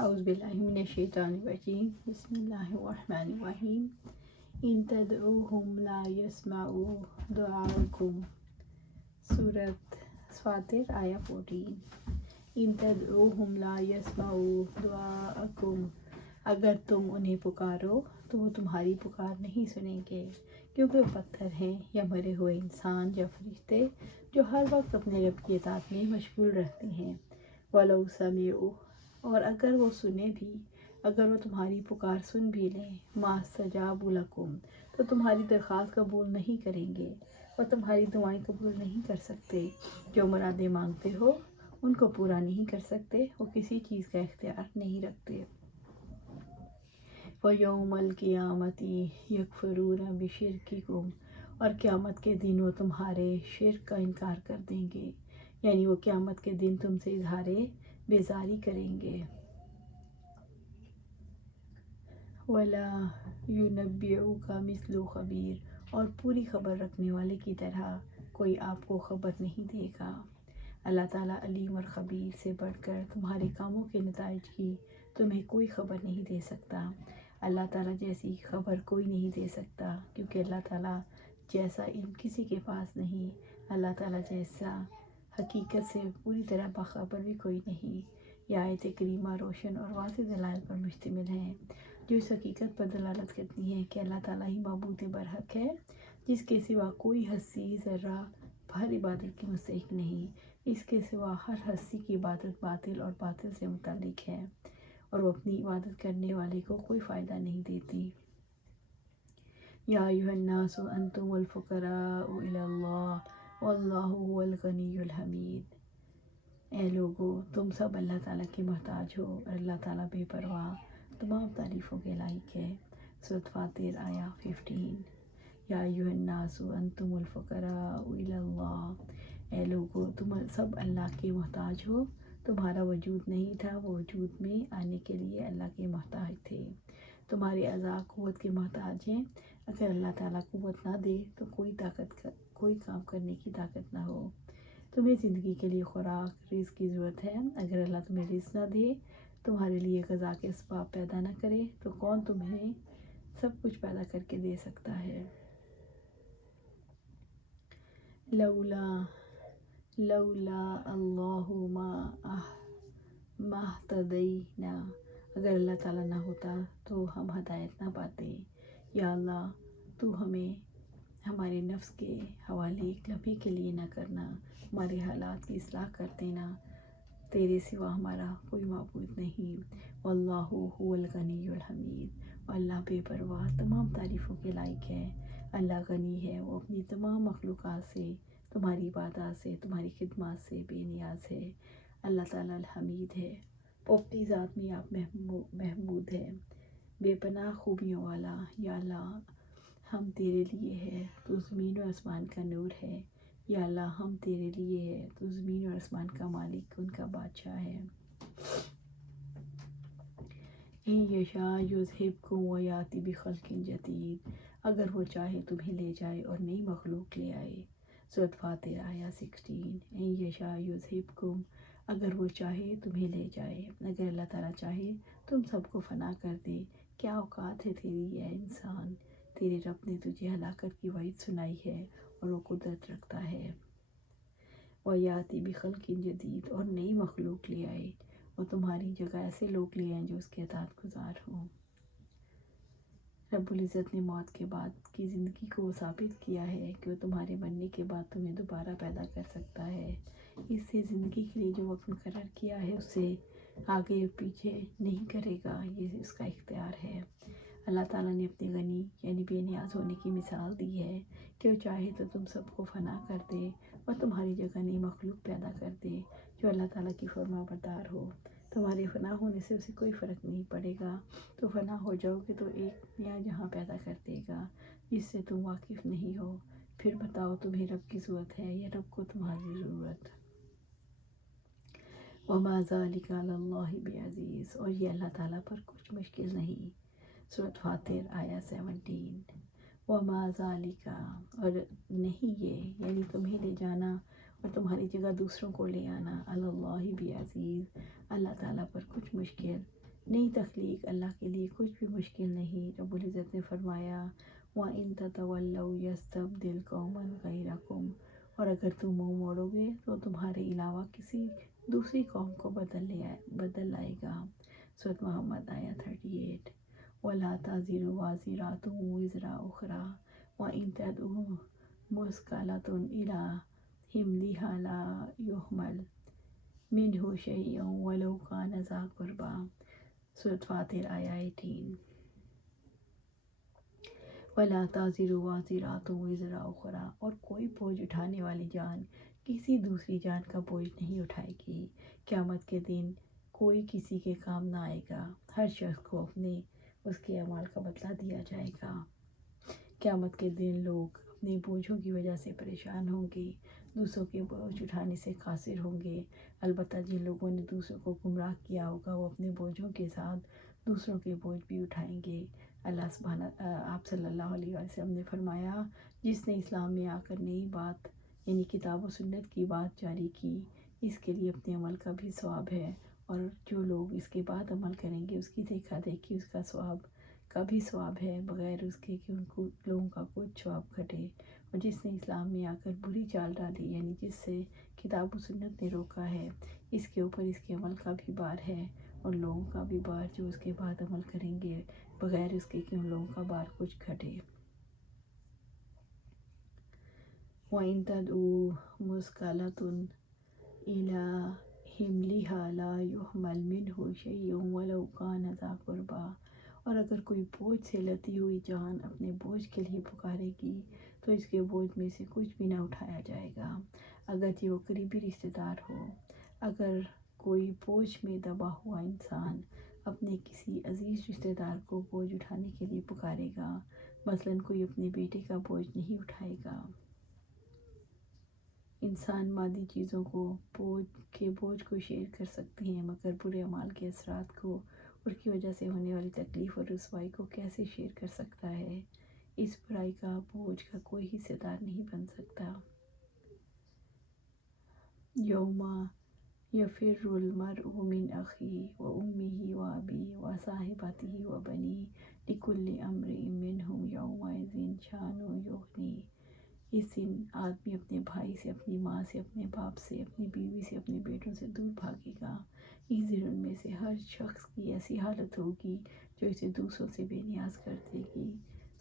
اعوذ باللہ من الشیطان الرجیم بسم اللہ الرحمن الرحیم ان تدعوہم لا یسمعوا دعاءکم سورۃ فاطر آیہ 14 ان تدعوہم لا یسمعوا دعاءکم اگر تم انہیں پکارو تو وہ تمہاری پکار نہیں سنیں گے، کیونکہ وہ پتھر ہیں یا مرے ہوئے انسان یا فرشتے جو ہر وقت اپنے رب کی اطاعت میں مشغول رہتے ہیں۔ وَلَوْ سَمِعُوا اور اگر وہ سنیں بھی، اگر وہ تمہاری پکار سن بھی لیں، مَا اسْتَجَابُوا لَكُمْ تو تمہاری درخواست قبول نہیں کریں گے اور تمہاری دعائیں قبول نہیں کر سکتے۔ جو مرادیں مانگتے ہو ان کو پورا نہیں کر سکتے، وہ کسی چیز کا اختیار نہیں رکھتے۔ وَيَوْمَ الْقِيَامَةِ يَكْفُرُونَ بِشِرْكِكُمْ اور قیامت کے دن وہ تمہارے شرک کا انکار کر دیں گے، یعنی وہ قیامت کے دن تم سے اظہار بیزاری کریں گے۔ وَلَا يُنَبِّئُكَ مِثْلُ خَبِيرٍ اور پوری خبر رکھنے والے کی طرح کوئی آپ کو خبر نہیں دے گا۔ اللہ تعالیٰ علیم اور خبیر سے بڑھ کر تمہارے کاموں کے نتائج کی تمہیں کوئی خبر نہیں دے سکتا۔ اللہ تعالیٰ جیسی خبر کوئی نہیں دے سکتا، کیونکہ اللہ تعالیٰ جیسا علم کسی کے پاس نہیں، اللہ تعالیٰ جیسا حقیقت سے پوری طرح باخبر بھی کوئی نہیں۔ یہ آیت کریمہ روشن اور واضح دلائل پر مشتمل ہیں جو اس حقیقت پر دلالت کرتی ہیں کہ اللہ تعالیٰ ہی معبود برحق ہے، جس کے سوا کوئی ہستی ذرہ بھر عبادت کی مستحق نہیں۔ اس کے سوا ہر ہستی کی عبادت باطل اور باطل سے متعلق ہے اور وہ اپنی عبادت کرنے والے کو کوئی فائدہ نہیں دیتی۔ یا ایھا الناس انتم الفقراء الی اللہ واللہ هو الغنی الحمید اے لوگو تم سب اللہ تعالیٰ کے محتاج ہو اور اللہ تعالیٰ بے پرواہ تمام تعریفوں کے لائق ہے۔ سورۃ فاطر آیہ 15 یا ایھا الناس انتم الفقراء الی اللہ اے لوگو تم سب اللہ کے محتاج ہو، تمہارا وجود نہیں تھا، وہ وجود میں آنے کے لیے اللہ کے محتاج تھے۔ تمہارے اعضاء قوت کے محتاج ہیں، اگر اللہ تعالیٰ قوت نہ دے تو کوئی کام کرنے کی طاقت نہ ہو۔ تمہیں زندگی کے لیے خوراک رزق کی ضرورت ہے، اگر اللہ تمہیں رزق نہ دے، تمہارے لیے غذا کے اسباب پیدا نہ کرے تو کون تمہیں سب کچھ پیدا کر کے دے سکتا ہے۔ لولا اللہ ما اہتدینا اگر اللہ تعالیٰ نہ ہوتا تو ہم ہدایت نہ پاتے۔ یا اللہ تو ہمیں ہمارے نفس کے حوالے ایک لمحے کے لیے نہ کرنا، ہمارے حالات کی اصلاح کر دینا، تیرے سوا ہمارا کوئی معبود نہیں۔ واللہ هو الغنی الحمید اللہ بے پرواہ تمام تعریفوں کے لائق ہے۔ اللہ غنی ہے، وہ اپنی تمام مخلوقات سے، تمہاری عبادات سے، تمہاری خدمات سے بے نیاز ہے۔ اللہ تعالیٰ الحمید ہے، وہ اپنی ذات میں آپ محمود ہے، بے پناہ خوبیوں والا۔ یا اللہ ہم تیرے لیے ہے، تو زمین و آسمان کا نور ہے۔ یا اللہ ہم تیرے لیے ہے، تو زمین اور آسمان کا مالک، ان کا بادشاہ ہے۔ ان یشاء یذہبکم ویأتی بخلق جدید اگر وہ چاہے تمہیں لے جائے اور نئی مخلوق لے آئے۔ سورۃ فاطر آیہ 16 ان یشاء یذہبکم اگر وہ چاہے تمہیں لے جائے، اگر اللہ تعالیٰ چاہے تم سب کو فنا کر دے۔ کیا اوقات ہے تیری اے انسان، تیرے رب نے تجھے ہلاکت کی وعید سنائی ہے اور وہ قدرت رکھتا ہے۔ وَيَأْتِ بِخَلْقٍ جَدِيدٍ اور نئی مخلوق لے آئے اور تمہاری جگہ ایسے لوگ لے آئیں جو اس کے اطاعت گزار ہوں۔ رب العزت نے موت کے بعد کی زندگی کو ثابت کیا ہے کہ وہ تمہارے مرنے کے بعد تمہیں دوبارہ پیدا کر سکتا ہے۔ اس سے زندگی کے لیے جو وقت مقرر کیا ہے اس سے آگے پیچھے نہیں کرے گا، یہ اس کا اختیار ہے۔ اللہ تعالیٰ نے اپنے غنی یعنی بے نیاز ہونے کی مثال دی ہے کہ وہ چاہے تو تم سب کو فنا کر دے اور تمہاری جگہ نئی مخلوق پیدا کر دے جو اللہ تعالیٰ کی فرما بردار ہو۔ تمہارے فنا ہونے سے اسے کوئی فرق نہیں پڑے گا، تو فنا ہو جاؤ گے تو ایک نیا جہاں پیدا کر دے گا جس سے تم واقف نہیں ہو۔ پھر بتاؤ تمہیں رب کی ضرورت ہے یا رب کو تمہاری ضرورت؟ وَمَا ذَلِكَ عَلَى اللَّهِ بِعَزِيزٍ اور یہ اللہ تعالیٰ پر کچھ مشکل نہیں۔ سورۃ فاطر آیہ 17 وَمَا ذَلِكَ اور نہیں یہ یعنی تمہیں لے جانا اور تمہاری جگہ دوسروں کو لے آنا، عَلَى اللَّهِ بِعَزِيزٍ اللہ تعالیٰ پر کچھ مشکل نئی تخلیق اللہ کے لیے کچھ بھی مشکل نہیں۔ رب العزت نے فرمایا وَإِن تَتَوَلَّوْا يَسْتَبْدِلْ قَوْمًا غَيْرَكُمْ، اور اگر تم منہ موڑو گے تو تمہارے علاوہ کسی دوسری قوم کو بدل لائے گا۔ سورۃ محمد آیہ 38۔ وَلَا تَزِرُ وَازِرَةٌ وِزْرَ أُخْرَىٰ وَإِن تَدْعُ مُثْقَلَةٌ إِلَىٰ حِمْلِهَا لَا يُحْمَلْ مِنْهُ شَيْءٌ وَلَوْ كَانَ ذَا قُرْبَىٰ۔ سورۃ فاطر آیہ 18۔ وَلَا تَزِرُ وَازِرَةٌ وِزْرَ أُخْرَىٰ، اور کوئی بوجھ اٹھانے والی جان کسی دوسری جان کا بوجھ نہیں اٹھائے گی۔ قیامت کے دن کوئی کسی کے کام نہ آئے گا، ہر شخص کو اس کے اعمال کا بدلہ دیا جائے گا۔ قیامت کے دن لوگ اپنے بوجھوں کی وجہ سے پریشان ہوں گے، دوسروں کے بوجھ اٹھانے سے قاصر ہوں گے۔ البتہ جن لوگوں نے دوسروں کو گمراہ کیا ہوگا وہ اپنے بوجھوں کے ساتھ دوسروں کے بوجھ بھی اٹھائیں گے۔ آپ صلی اللہ علیہ وسلم نے فرمایا جس نے اسلام میں آ کر نئی بات یعنی کتاب و سنت کی بات جاری کی، اس کے لیے اپنے عمل کا بھی ثواب ہے، اور جو لوگ اس کے بعد عمل کریں گے اس کی دیکھا دیکھی اس کا ثواب کا بھی ثواب ہے، بغیر اس کے کہ ان کو لوگوں کا کچھ ثواب گھٹے۔ اور جس نے اسلام میں آ کر بری چال ڈالی یعنی جس سے کتاب و سنت نے روکا ہے، اس کے اوپر اس کے عمل کا بھی بار ہے، اور لوگوں کا بھی بار جو اس کے بعد عمل کریں گے، بغیر اس کے کہ ان لوگوں کا بار کچھ گھٹے۔ وَإِن تَدْعُ مُثْقَلَةٌ إِلَىٰ حِمْلِهَا لَا يُحْمَلْ مِنْهُ شَيْءٌ وَلَوْ كَانَ ذَا قُرْبَىٰ، اور اگر کوئی بوجھ سے لدی ہوئی جان اپنے بوجھ کے لیے پکارے گی تو اس کے بوجھ میں سے کچھ بھی نہ اٹھایا جائے گا، اگرچہ وہ قریبی رشتہ دار ہو۔ اگر کوئی بوجھ میں دبا ہوا انسان اپنے کسی عزیز رشتہ دار کو بوجھ اٹھانے کے لیے پکارے گا، مثلاً کوئی اپنے بیٹے کا بوجھ نہیں اٹھائے گا۔ انسان مادی چیزوں کو بوجھ کو شیئر کر سکتے ہیں، مگر برے اعمال کے اثرات کو اور کی وجہ سے ہونے والی تکلیف اور رسوائی کو کیسے شیئر کر سکتا ہے؟ اس برائی کا بوجھ کا کوئی حصہ دار نہیں بن سکتا۔ یوم یفر المرء من اخیہ وامہ وابیہ وصاحبتہ وبنیہ لکل امرئ منہم یومئذ شأن یغنیہ۔ اس دن آدمی اپنے بھائی سے، اپنی ماں سے، اپنے باپ سے، اپنی بیوی سے، اپنے بیٹوں سے دور بھاگے گا۔ اس دن ان میں سے ہر شخص کی ایسی حالت ہوگی جو اسے دوسروں سے بے نیاز کر دے گی۔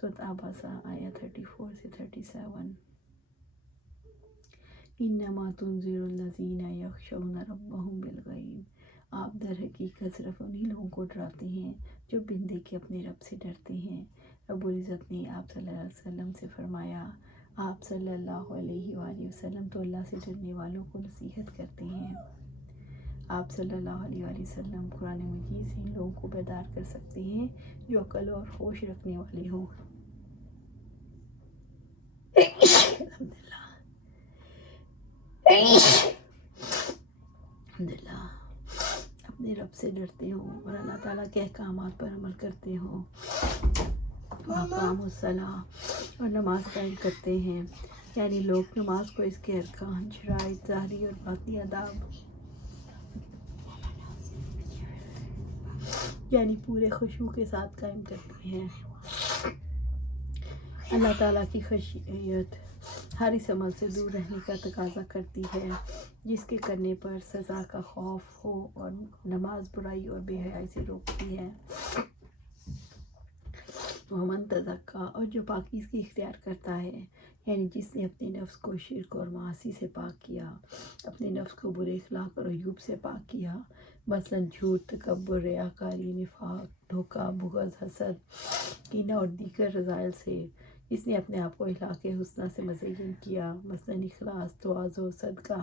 سورۃ عبسہ آیہ 34 سے 37۔ انما تنذر الذین یخشون ربهم بالغیب، آپ در حقیقت صرف انہی لوگوں کو ڈراتے ہیں جو بن دیکھے اپنے رب سے ڈرتے ہیں۔ رب العزت نے آپ صلی اللہ علیہ وسلم سے فرمایا، آپ صلی اللہ علیہ وآلہ وسلم تو اللہ سے ڈرنے والوں کو نصیحت کرتے ہیں۔ آپ صلی اللہ علیہ وآلہ وسلم قرآن مجید سے ان لوگوں کو بیدار کر سکتے ہیں جو عقل اور ہوش رکھنے والے ہوں۔ الحمدللہ اپنے رب سے ڈرتے ہوں اور اللہ تعالیٰ کے احکامات پر عمل کرتے ہوں، اقاموا الصلاۃ اور نماز قائم کرتے ہیں، یعنی لوگ نماز کو اس کے ارکان، شرائط، ظاہری اور باطنی آداب یعنی پورے خشوع کے ساتھ قائم کرتے ہیں۔ اللہ تعالیٰ کی خشیت ہر اس عمل سے دور رہنے کا تقاضا کرتی ہے جس کے کرنے پر سزا کا خوف ہو، اور نماز برائی اور بے حیائی سے روکتی ہے۔ ومن تزکیٰ، اور جو پاکیزگی اختیار کرتا ہے، یعنی جس نے اپنے نفس کو شرک اور معاصی سے پاک کیا، اپنے نفس کو برے اخلاق اور عیوب سے پاک کیا، مثلاً جھوٹ، تکبر، ریاکاری، نفاق، دھوکہ، بغض، حسد، کینہ اور دیگر رذائل سے، جس نے اپنے آپ کو اخلاق حسنہ سے مزین کیا، مثلاً اخلاص، تواضع، صدقہ،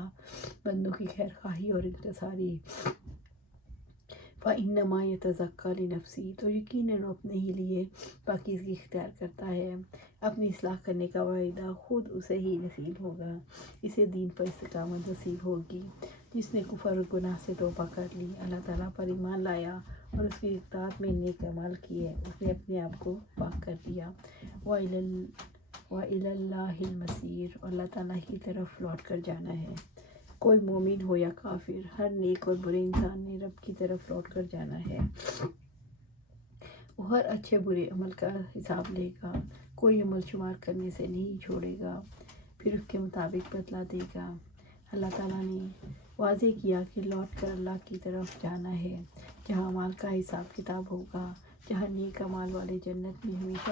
بندوں کی خیر خواہی اور انکساری، فَإِنَّمَا يَتَزَكَّىٰ لِنَفْسِهِ، تو یقیناً وہ اپنے ہی لیے پاکیزگی اختیار کرتا ہے، اپنی اصلاح کرنے کا وعدہ خود اسے ہی نصیب ہوگا، اسے دین پر استقامت نصیب ہوگی۔ جس نے کفر اور گناہ سے توبہ کر لی، اللہ تعالیٰ پر ایمان لایا اور اس کی اطاعت میں نیک اعمال کیے، اس نے اپنے آپ کو پاک کر دیا۔ وَإِلَى اللَّهِ الْمَصِيرُ، اور اللہ تعالیٰ کی طرف لوٹ کر جانا ہے۔ کوئی مومن ہو یا کافر، ہر نیک اور برے انسان نے رب کی طرف لوٹ کر جانا ہے۔ وہ ہر اچھے برے عمل کا حساب لے گا، کوئی عمل شمار کرنے سے نہیں چھوڑے گا، پھر اس کے مطابق بدلہ دے گا۔ اللہ تعالیٰ نے واضح کیا کہ لوٹ کر اللہ کی طرف جانا ہے، جہاں اعمال کا حساب کتاب ہوگا، جہاں نیک اعمال والے جنت میں ہمیشہ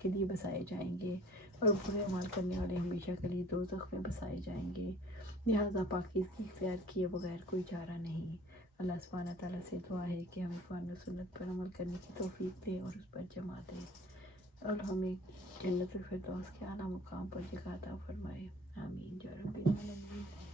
کے لیے بسائے جائیں گے اور برے اعمال کرنے والے ہمیشہ کے لیے دوزخ میں بسائے جائیں گے۔ لہٰذا پاکیزگی اختیار کیے بغیر کوئی چارہ نہیں۔ اللہ سبحانہ تعالیٰ سے دعا ہے کہ ہمیں قرآن و سنت پر عمل کرنے کی توفیق دے اور اس پر جمع دے، اور ہمیں جنت الفردوس کے اعلیٰ مقام پر جگہ عطا فرمائے۔ آمین یا رب العالمین۔